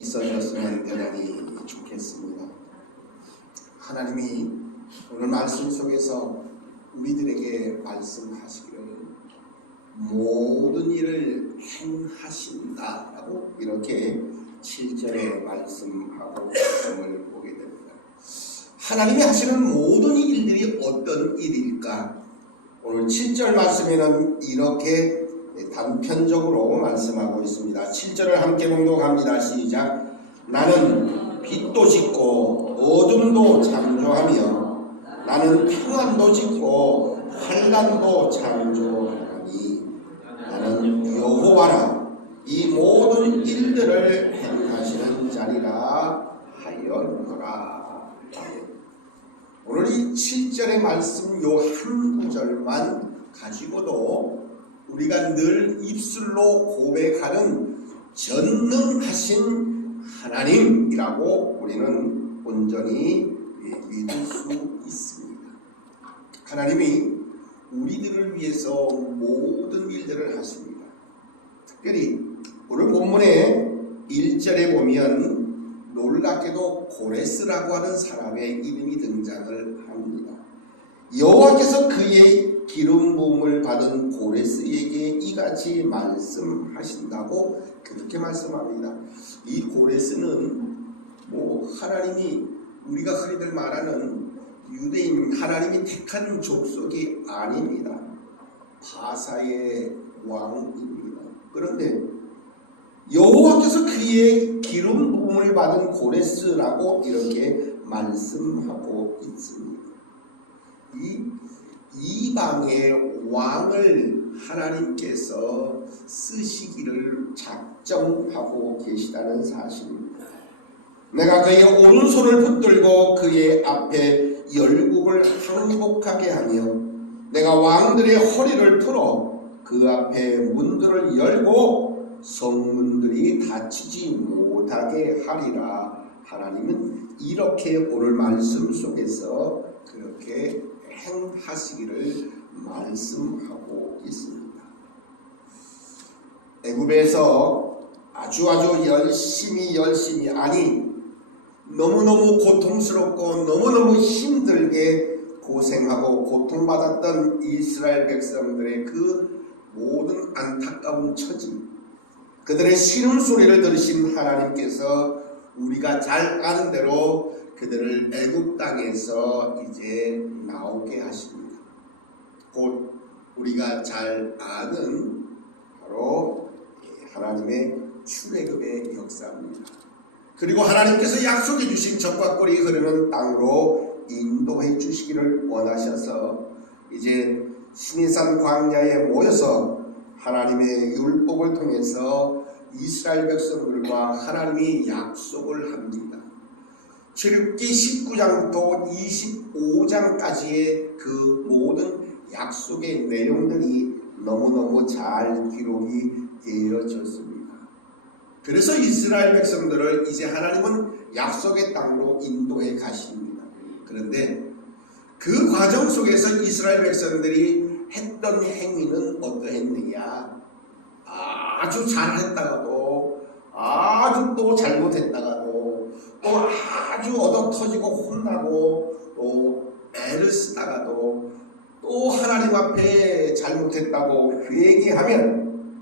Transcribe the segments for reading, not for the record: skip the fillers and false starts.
있어졌으면 대단히 좋겠습니다. 하나님이 오늘 말씀 속에서 우리들에게 말씀하시기를 모든 일을 행하신다라고 이렇게 7절에 말씀하고 말씀을 보게 됩니다. 하나님이 하시는 모든 일들이 어떤 일일까? 오늘 7절 말씀에는 이렇게 단편적으로 말씀하고 있습니다. 7절을 함께 봉독합니다. 시작. 나는 빛도 짓고 어둠도 창조하며 나는 평안도 짓고 환난도 창조하니 나는 여호와라 이 모든 일들을 행하시는 자리라 하였노라. 오늘 이 7절의 말씀 요 한 구절만 가지고도 우리가 늘 입술로 고백하는 전능하신 하나님이라고 우리는 온전히 믿을 수 있습니다. 하나님이 우리들을 위해서 모든 일들을 하십니다. 특별히 오늘 본문의 1절에 보면 놀랍게도 고레스라고 하는 사람의 이름이 등장을 합니다. 여호와께서 그의 기름 부음을 받은 고레스에게 이같이 말씀하신다고 그렇게 말씀합니다. 이 고레스는 하나님이 우리가 흔히들 말하는 유대인 하나님이 택한 족속이 아닙니다. 바사의 왕입니다. 그런데 여호와께서 그의 기름 부음을 받은 고레스라고 이렇게 말씀하고 있습니다. 이 이방의 왕을 하나님께서 쓰시기를 작정하고 계시다는 사실입니다. 내가 그의 오른손을 붙들고 그의 앞에 열국을 항복하게 하며 내가 왕들의 허리를 틀어 그 앞에 문들을 열고 성문들이 닫히지 못하게 하리라. 하나님은 이렇게 오늘 말씀 속에서 그렇게 행하시기를 말씀하고 있습니다. 애굽에서 아주 열심히 아니 너무너무 고통스럽고 너무너무 힘들게 고생하고 고통받았던 이스라엘 백성들의 그 모든 안타까운 처지, 그들의 신음소리를 들으신 하나님께서 우리가 잘 아는 대로 그들을 애굽 땅에서 이제 나오게 하십니다. 곧 우리가 잘 아는 바로 하나님의 출애굽의 역사입니다. 그리고 하나님께서 약속해 주신 적과 꿀이 흐르는 땅으로 인도해 주시기를 원하셔서 이제 시내산 광야에 모여서 하나님의 율법을 통해서 이스라엘 백성들과 하나님이 약속을 합니다. 출애굽기 19장부터 25장까지의 그 모든 약속의 내용들이 너무너무 잘 기록이 되어졌습니다. 그래서 이스라엘 백성들을 이제 하나님은 약속의 땅으로 인도해 가십니다. 그런데 그 과정 속에서 이스라엘 백성들이 했던 행위는 어떠했느냐? 아주 잘했다가도 아주 또 잘못했다가도 또 아주 얻어터지고 혼나고 또 애를 쓰다가도 또 하나님 앞에 잘못했다고 회개하면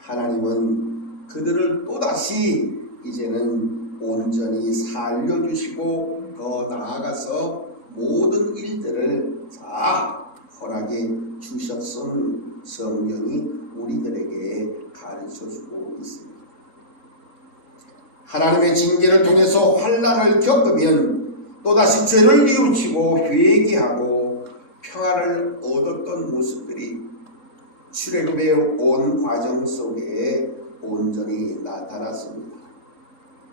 하나님은 그들을 또다시 이제는 온전히 살려주시고 더 나아가서 모든 일들을 다 허락해 주셨음을 성경이 우리들에게 가르쳐주고 있습니다. 하나님의 징계를 통해서 환난을 겪으면 또다시 죄를 뉘우치고 회개하고 평화를 얻었던 모습들이 출애굽의 온 과정 속에 온전히 나타났습니다.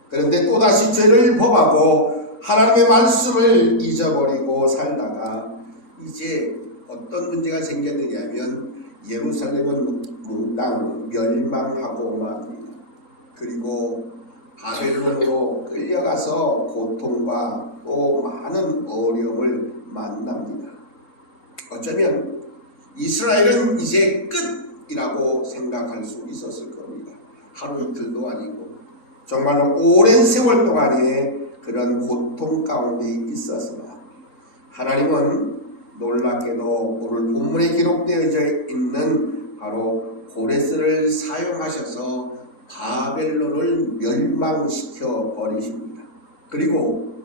그런데 또다시 죄를 범하고 하나님의 말씀을 잊어버리고 살다가 이제 어떤 문제가 생겼느냐면 예루살렘은 몽땅 멸망하고 맙니다. 그리고 바벨론으로 끌려가서 고통과 또 많은 어려움을 만납니다. 어쩌면 이스라엘은 이제 끝이라고 생각할 수 있었을 겁니다. 하루 이틀도 아니고 정말로 오랜 세월 동안에 그런 고통 가운데 있었으나 하나님은 놀랍게도 오늘 본문에 기록되어져 있는 바로 고레스를 사용하셔서 바벨론을 멸망시켜 버리십니다. 그리고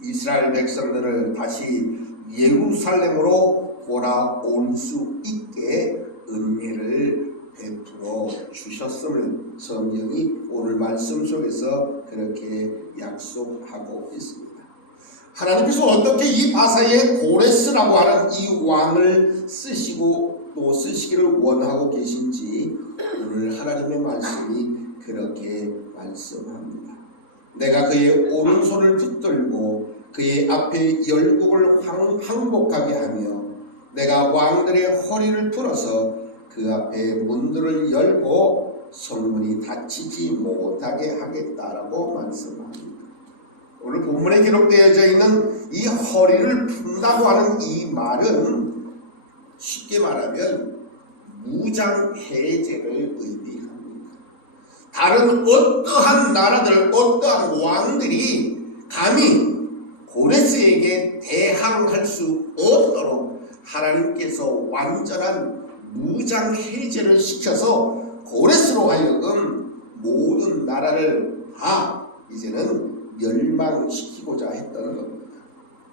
이스라엘 백성들을 다시 예루살렘으로 돌아올 수 있게 은혜를 베풀어 주셨음을 성경이 오늘 말씀 속에서 그렇게 약속하고 있습니다. 하나님께서 어떻게 이 바사의 고레스라고 하는 이 왕을 쓰시고 또 쓰시기를 원하고 계신지 오늘 하나님의 말씀이 그렇게 말씀합니다. 내가 그의 오른손을 붙들고 그의 앞에 열국을 항복하게 하며 내가 왕들의 허리를 풀어서 그 앞에 문들을 열고 성문이 닫히지 못하게 하겠다라고 말씀합니다. 오늘 본문에 기록되어져 있는 이 허리를 푼다고 하는 이 말은 쉽게 말하면 무장해제를 의미합니다. 다른 어떠한 나라들, 어떠한 왕들이 감히 고레스에게 대항할 수 없도록 하나님께서 완전한 무장해제를 시켜서 고레스로 하여금 모든 나라를 다 이제는 멸망시키고자 했던 겁니다.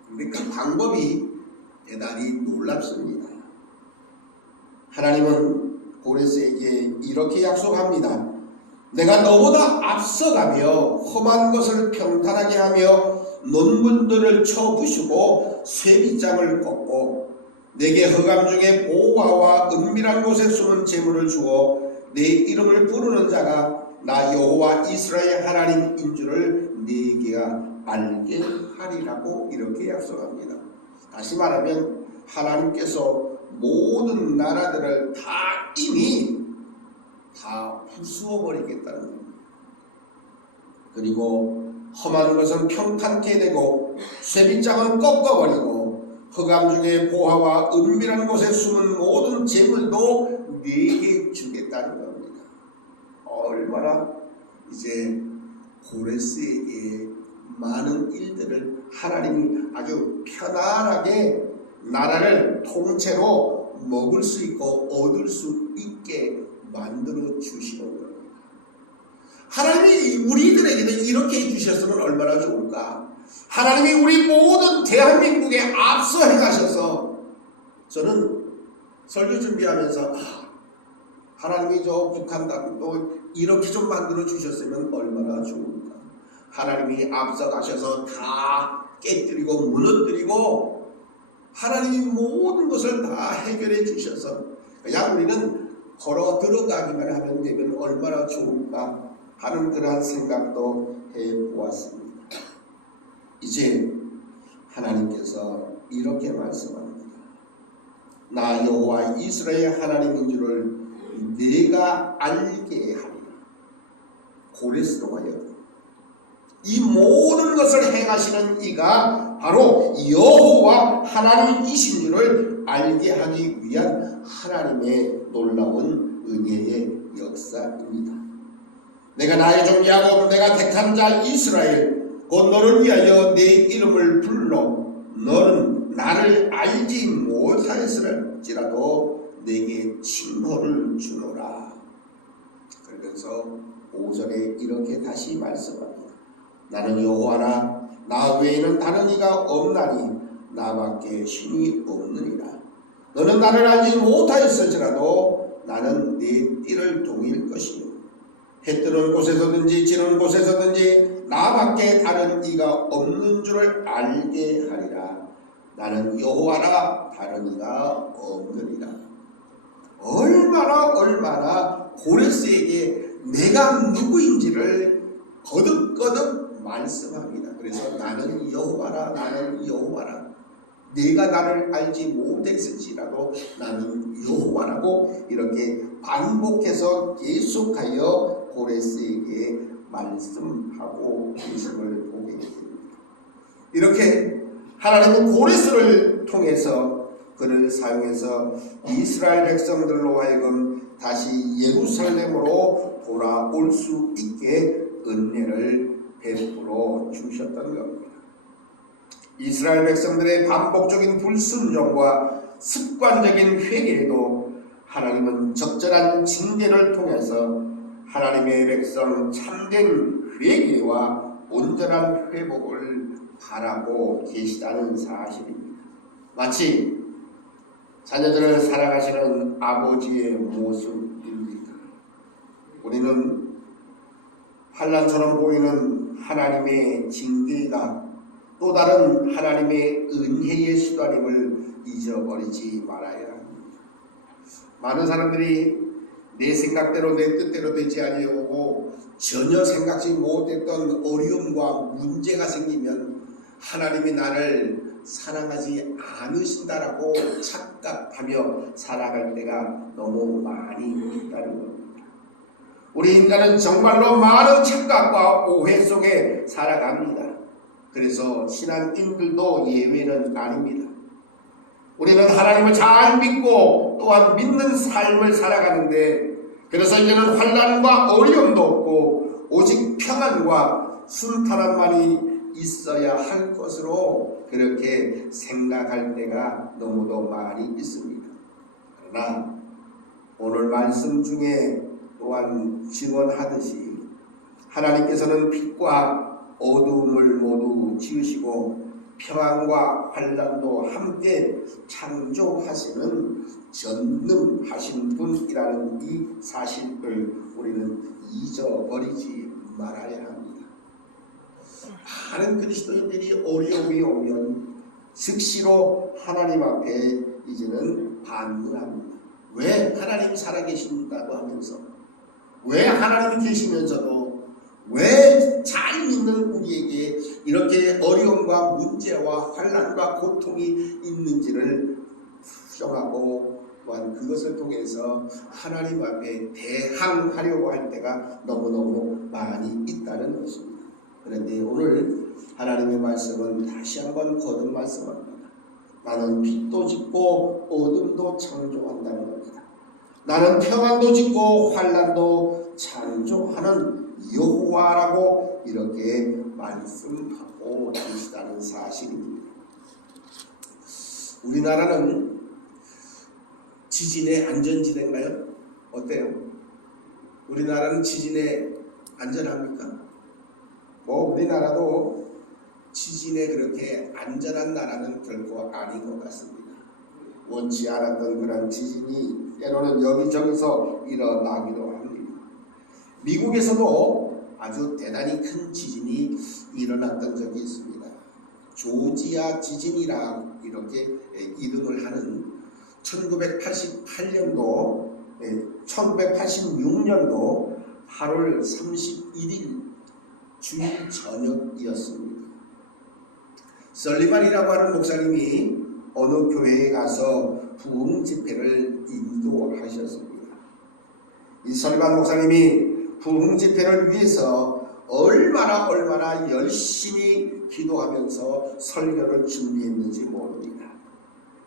그런데 그 방법이 대단히 놀랍습니다. 하나님은 고레스에게 이렇게 약속합니다. 내가 너보다 앞서가며 험한 것을 평탄하게 하며 논문들을 쳐부수고 쇠빗장을 꺾고 내게 흑암 중에 보화와 은밀한 곳에 숨은 재물을 주어 내 이름을 부르는 자가 나 여호와 이스라엘 하나님인 줄을 네가 알게 하리라고 이렇게 약속합니다. 다시 말하면 하나님께서 모든 나라들을 다 이미 다 부수어 버리겠다는 겁니다. 그리고 험한 것은 평탄케 되고 쇠빗장은 꺾어버리고 흑암 중에 보화와 은밀한 곳에 숨은 모든 재물도 네게 주겠다는 겁니다. 얼마나 이제 고레스에게 많은 일들을 하나님이 아주 편안하게 나라를 통째로 먹을 수 있고 얻을 수 있게 만들어 주시는 겁니다. 하나님이 우리들에게도 이렇게 해주셨으면 얼마나 좋을까. 하나님이 우리 모든 대한민국에 앞서 행하셔서 저는 설교 준비하면서 하나님이 저 북한 또 이렇게 좀 만들어 주셨으면 얼마나 좋을까. 하나님이 앞서 가셔서 다 깨뜨리고 무너뜨리고 하나님이 모든 것을 다 해결해 주셔서 그냥 우리는 걸어 들어가기만 하면 되면 얼마나 좋을까 하는 그러한 생각도 해보았습니다. 이제 하나님께서 이렇게 말씀합니다. 나 여호와 이스라엘 하나님인 줄을 내가 알게 하리라. 고레스로 하여 이 모든 것을 행하시는 이가 바로 여호와 하나님이신 줄을 알게 하기 위한 하나님의 놀라운 은혜의 역사입니다. 내가 나의 종 야곱 내가 택한 자 이스라엘 곧 너를 위하여 내 이름을 불러 너는 나를 알지 못하였을지라도 내게 칭호를 주노라. 그러면서 5절에 이렇게 다시 말씀합니다. 나는 여호와라 나 외에는 다른 이가 없나니 나밖에 신이 없느니라. 너는 나를 알지 못하였을지라도 나는 네 띠를 동일 것이요 해 뜨는 곳에서든지 지는 곳에서든지 나밖에 다른 이가 없는 줄을 알게 하리라. 나는 여호와라 다른 이가 없느니라. 얼마나 고레스에게 내가 누구인지를 거듭거듭 말씀합니다. 그래서 나는 여호와라 나는 여호와라 네가 나를 알지 못했을지라도 나는 여호와라고 이렇게 반복해서 계속하여 고레스에게 말씀하고 계심을 보게 됩니다. 이렇게 하나님은 고레스를 통해서 그를 사용해서 이스라엘 백성들로 하여금 다시 예루살렘으로 돌아올 수 있게 은혜를 베풀어 주셨던 겁니다. 이스라엘 백성들의 반복적인 불순종과 습관적인 회개에도 하나님은 적절한 징계를 통해서 하나님의 백성 참된 회개와 온전한 회복을 바라고 계시다는 사실입니다. 마치 자녀들을 사랑하시는 아버지의 모습입니다. 우리는 환난처럼 보이는 하나님의 징계가 또 다른 하나님의 은혜의 수단임을 잊어버리지 말아야 합니다. 많은 사람들이 내 생각대로 내 뜻대로 되지 아니하고 전혀 생각지 못했던 어려움과 문제가 생기면 하나님이 나를 사랑하지 않으신다라고 착각하며 살아갈 때가 너무 많이 있다는 겁니다. 우리 인간은 정말로 많은 착각과 오해 속에 살아갑니다. 그래서 신앙인들도 예외는 아닙니다. 우리는 하나님을 잘 믿고 또한 믿는 삶을 살아가는데, 그래서 이제는 환난과 어려움도 없고 오직 평안과 순탄함만이 있어야 할 것으로 그렇게 생각할 때가 너무도 많이 있습니다. 그러나 오늘 말씀 중에 또한 증언하듯이 하나님께서는 빛과 어두움을 모두 지으시고 평안과 환난도 함께 창조하시는 전능하신 분이라는 이 사실을 우리는 잊어버리지 말아야 합니다. 많은 그리스도인들이 어려움이 오면 즉시로 하나님 앞에 이제는 반문합니다. 왜 하나님이 살아계신다고 하면서, 왜 하나님이 계시면서도 왜 잘 믿는 우리에게 이렇게 어려움과 문제와 환난과 고통이 있는지를 수정하고 또한 그것을 통해서 하나님 앞에 대항하려고 할 때가 너무너무 많이 있다는 것입니다. 그런데 오늘 하나님의 말씀은 다시 한번 거듭 말씀합니다. 나는 빛도 짓고 어둠도 창조한다는 겁니다. 나는 평안도 짓고 환난도 창조하는 여호와라고 이렇게 말씀하고 계시다는 사실입니다. 우리나라는 지진의 안전지대인가요? 어때요? 우리나라는 지진에 안전합니까? 우리나라도 지진에 그렇게 안전한 나라는 결코 아닌 것 같습니다. 원치 않았던 그런 지진이 때로는 여기저기서 일어나기도 합니다. 미국에서도 아주 대단히 큰 지진이 일어났던 적이 있습니다. 조지아 지진이라 이렇게 이름을 하는 1986년도 8월 31일 주일 저녁이었습니다. 설리반이라고 하는 목사님이 어느 교회에 가서 부흥 집회를 인도하셨습니다. 이 설리반 목사님이 부흥 집회를 위해서 얼마나 열심히 기도하면서 설교를 준비했는지 모릅니다.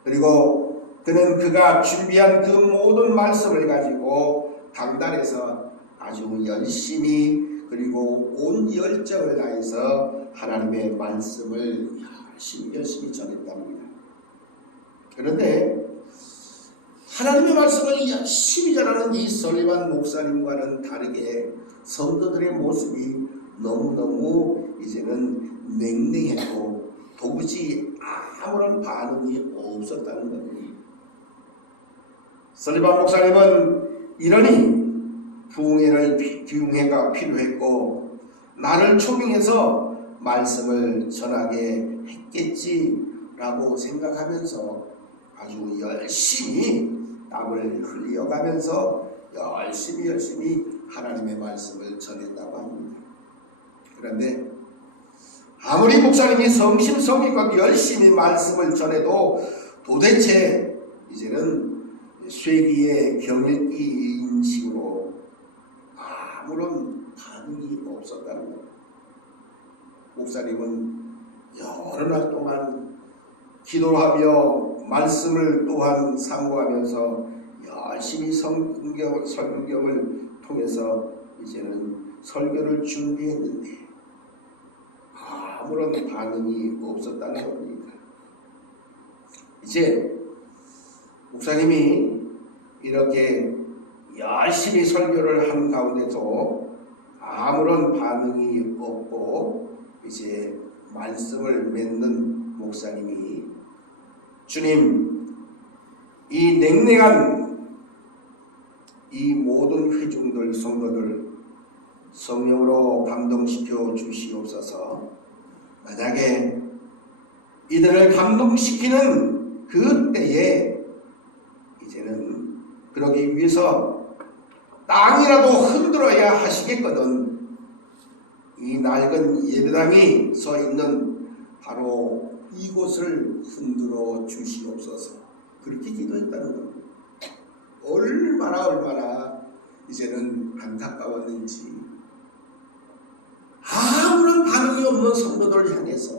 그리고 그는 그가 준비한 그 모든 말씀을 가지고 강단에서 아주 열심히 그리고 온 열정을 다해서 하나님의 말씀을 열심히 전했답니다. 그런데 하나님의 말씀을 열심히 전하는 이 설리반 목사님과는 다르게 성도들의 모습이 너무너무 이제는 냉랭했고 도무지 아무런 반응이 없었다는 겁니다. 설리반 목사님은 이러니 부흥회가 필요했고 나를 초빙해서 말씀을 전하게 했겠지라고 생각하면서 아주 열심히 땀을 흘려가면서 열심히 하나님의 말씀을 전했다고 합니다. 그런데 아무리 목사님이 성심성의껏 열심히 말씀을 전해도 도대체 이제는 쇠기의 경읽기 인식으로 아무런 반응이 없었다는 겁니다. 목사님은 여러 날 동안 기도하며 말씀을 또한 상고하면서 열심히 성경을 통해서 이제는 설교를 준비했는데 아무런 반응이 없었다는 겁니다. 이제 목사님이 이렇게 열심히 설교를 한 가운데도 아무런 반응이 없고 이제 말씀을 맺는 목사님이 주님, 이 냉랭한 이 모든 회중들 성도들 성령으로 감동시켜 주시옵소서. 만약에 이들을 감동시키는 그때에 이제는 그러기 위해서 땅이라도 흔들어야 하시겠거든. 이 낡은 예배당이 서 있는 바로 이곳을 흔들어 주시옵소서. 그렇게 기도했다는 겁니다. 얼마나 이제는 안타까웠는지 아무런 반응이 없는 성도들을 향해서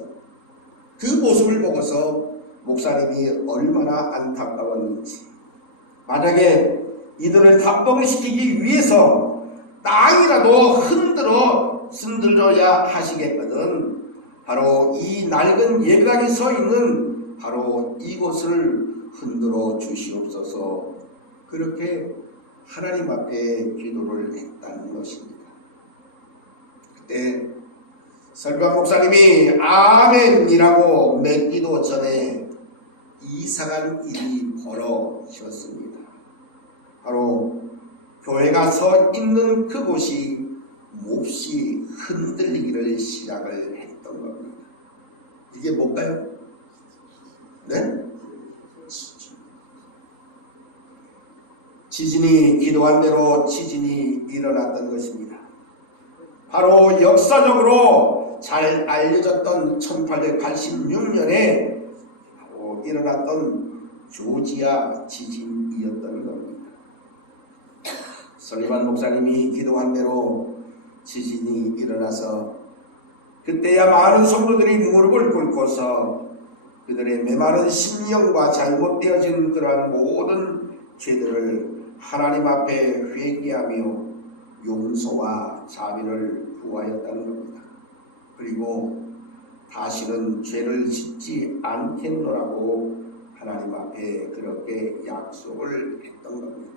그 모습을 보고서 목사님이 얼마나 안타까웠는지, 만약에 이들을 감동시키기 위해서 땅이라도 흔들어야 하시겠거든. 바로 이 낡은 예배당이 서 있는 바로 이곳을 흔들어 주시옵소서. 그렇게 하나님 앞에 기도를 했다는 것입니다. 그때 설교한 목사님이 아멘이라고 맺기도 전에 이상한 일이 벌어졌습니다. 바로 교회가 서 있는 그곳이 몹시 흔들리기를 시작을 했던 겁니다. 이게 뭘까요? 네? 지진이 기도한 대로 지진이 일어났던 것입니다. 바로 역사적으로 잘 알려졌던 1886년에 일어났던 조지아 지진이었던 겁니다. 설리반 목사님이 기도한 대로 지진이 일어나서 그때야 많은 성도들이 무릎을 꿇고서 그들의 메마른 심령과 잘못되어진 그러한 모든 죄들을 하나님 앞에 회개하며 용서와 자비를 구하였다는 겁니다. 그리고 다시는 죄를 짓지 않겠노라고 하나님 앞에 그렇게 약속을 했던 겁니다.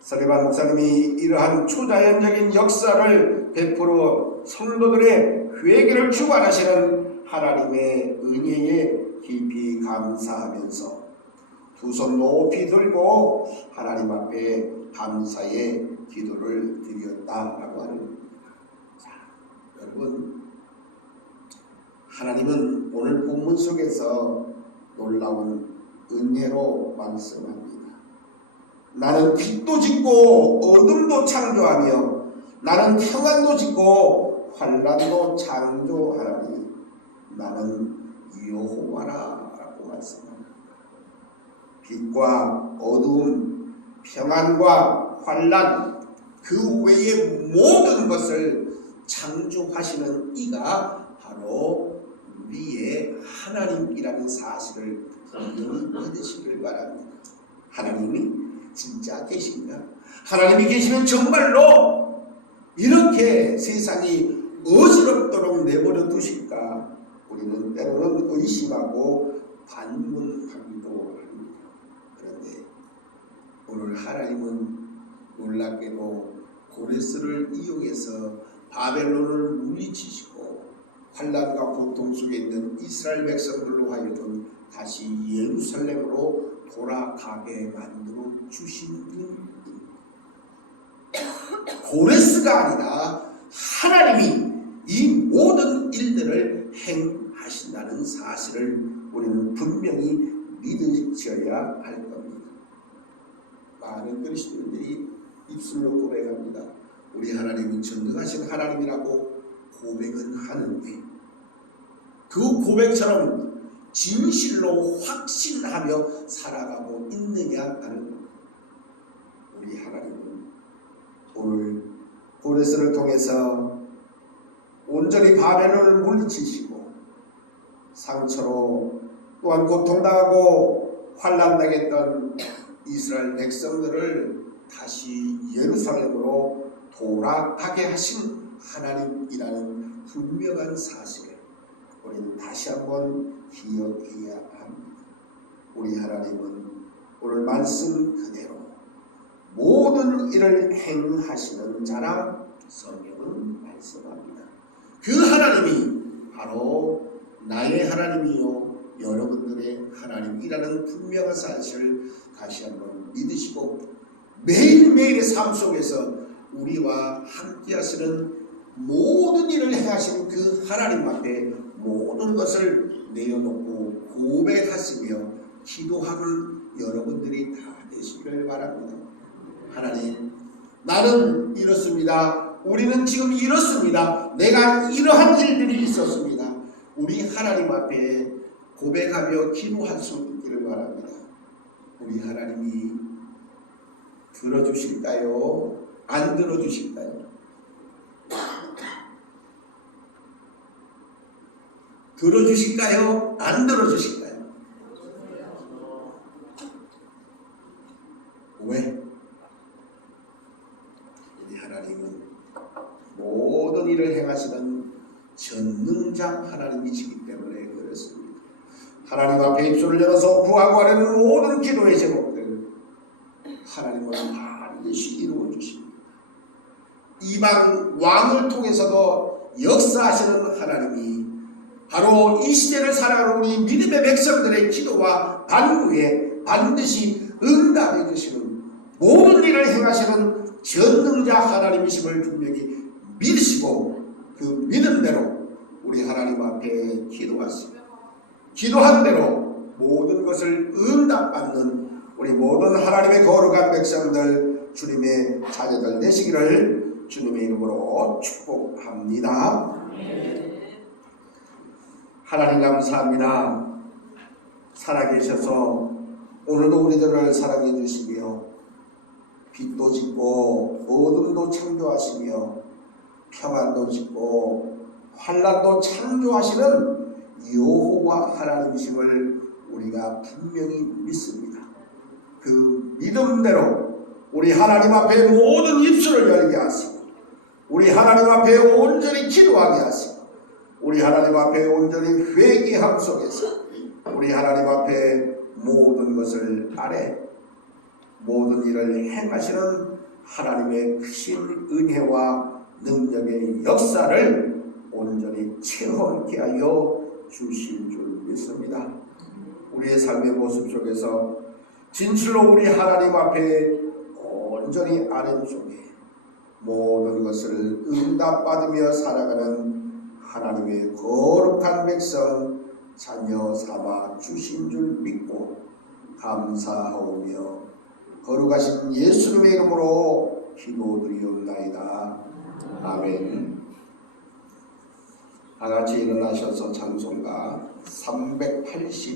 설리반 목사님이 이러한 초자연적인 역사를 베풀어 성도들의 회개를 주관하시는 하나님의 은혜에 깊이 감사하면서 두 손 높이 들고 하나님 앞에 감사의 기도를 드렸다라고 하는 겁니다. 자, 여러분, 하나님은 오늘 본문 속에서 놀라운 은혜로 말씀합니다. 나는 빛도 짓고 어둠도 창조하며 나는 평안도 짓고 환난도 창조하나니 나는 여호와라 라고 말씀합니다. 빛과 어두움, 평안과 환난, 그 외의 모든 것을 창조하시는 이가 바로 우리의 하나님이라는 사실을 믿으시길 바랍니다. 하나님이 진짜 계신가? 하나님이 계시면 정말로 이렇게 세상이 어지럽도록 내버려 두실까? 우리는 때로는 의심하고 반문하기도 합니다. 그런데 오늘 하나님은 놀랍게도 고레스를 이용해서 바벨론을 물리치시고 환난과 고통 속에 있는 이스라엘 백성들로 하여금 다시 예루살렘으로 돌아가게 만들어 주신 분입니다. 고레스가 아니라 하나님이 이 모든 일들을 행하신다는 사실을 우리는 분명히 믿으셔야 할 겁니다. 많은 그리스도인들이 입술로 고백합니다. 우리 하나님은 전능하신 하나님이라고 고백은 하는데 그 고백처럼 진실로 확신하며 살아가고 있느냐 하는 겁니다. 우리 하나님은 오늘 고레스를 통해서 온전히 바벨론을 물리치시고 상처로 또한 고통당하고 환난당했던 이스라엘 백성들을 다시 예루살렘으로 돌아가게 하신 하나님이라는 분명한 사실을 우리는 다시 한번 기억해야 합니다. 우리 하나님은 오늘 말씀 그대로 모든 일을 행하시는 자라 성경은 말씀합니다. 그 하나님이 바로 나의 하나님이요 여러분들의 하나님이라는 분명한 사실을 다시 한번 믿으시고 매일매일의 삶 속에서 우리와 함께 하시는 모든 일을 행하시는 그 하나님 앞에 모든 것을 내려놓고 고백하시며 기도하는 여러분들이 다 되시기를 바랍니다. 하나님, 나는 이렇습니다. 우리는 지금 이렇습니다. 내가 이러한 일들이 있었습니다. 우리 하나님 앞에 고백하며 기도할 수 있기를 바랍니다. 우리 하나님이 들어주실까요? 안 들어주실까요? 들어주실까요? 안 들어주실까요? 왜? 우리 하나님은 모든 일을 행하시는 전능자 하나님이시기 때문에 그렇습니다. 하나님 앞에 입술을 열어서 구하고 하려는 모든 기도의 제목들 하나님은 반드시 이루어 주십니다. 이방 왕을 통해서도 역사하시는 하나님이 바로 이 시대를 살아가는 우리 믿음의 백성들의 기도와 간구에 반드시 응답해 주시는 모든 일을 행하시는 전능자 하나님이심을 분명히 믿으시고 그 믿음대로 우리 하나님 앞에 기도하시고 기도한 대로 모든 것을 응답받는 우리 모든 하나님의 거룩한 백성들 주님의 자녀들 되시기를 주님의 이름으로 축복합니다. 하나님 감사합니다. 살아계셔서 오늘도 우리들을 사랑해 주시며 빛도 짓고 어둠도 창조하시며 평안도 짓고 환난도 창조하시는 여호와 하나님이심을 우리가 분명히 믿습니다. 그 믿음대로 우리 하나님 앞에 모든 입술을 열게 하시고 우리 하나님 앞에 온전히 기도하게 하시고 우리 하나님 앞에 온전히 회개함 속에서 우리 하나님 앞에 모든 것을 아래 모든 일을 행하시는 하나님의 크신 은혜와 능력의 역사를 온전히 체험하게 하여 주실 줄 믿습니다. 우리의 삶의 모습 속에서 진실로 우리 하나님 앞에 온전히 아뢰송해 모든 것을 응답받으며 살아가는 하나님의 거룩한 백성 자녀 삼아 주신 줄 믿고 감사하오며 거룩하신 예수님의 이름으로 기도드리옵나이다. 아멘. 다같이 일어나셔서 찬송가 380